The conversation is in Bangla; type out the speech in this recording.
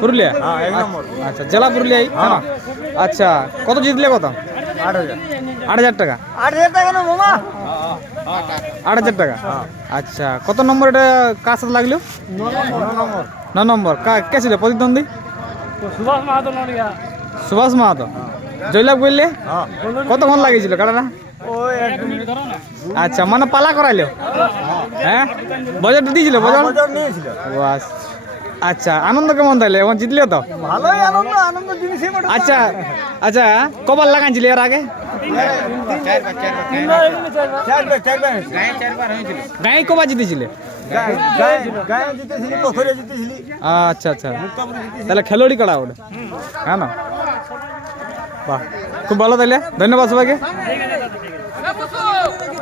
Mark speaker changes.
Speaker 1: পুরুলিয়া আচ্ছা জেলা পুরুলিয়াই আচ্ছা কত জিতলে কত আট হাজার আট হাজার টাকা
Speaker 2: আট টাকা না মামা
Speaker 1: আট হাজার টাকা আচ্ছা কত নম্বর এটা কার সাথে লাগলো ন নম্বর কা কে ছিল প্রতিদ্বন্দ্বী সুভাষ মাহাতো সুভাষ মাহাতো জয়লাভ করলে কত ফোন লাগিয়েছিল কাটারা আচ্ছা মানে পালা করাইলো হ্যাঁ বজেট দিয়েছিল বজেট বাস আচ্ছা আনন্দ কেমন তাহলে এখন জিতলিও তো আচ্ছা আচ্ছা কবার লাগান ছিল এর আগে গায়ে কবার জিতেছিলে আচ্ছা আচ্ছা তাহলে খেলোয়াড়ি কড়া ওটা হ্যাঁ খুব ভালো তাহলে ধন্যবাদ সবাইকে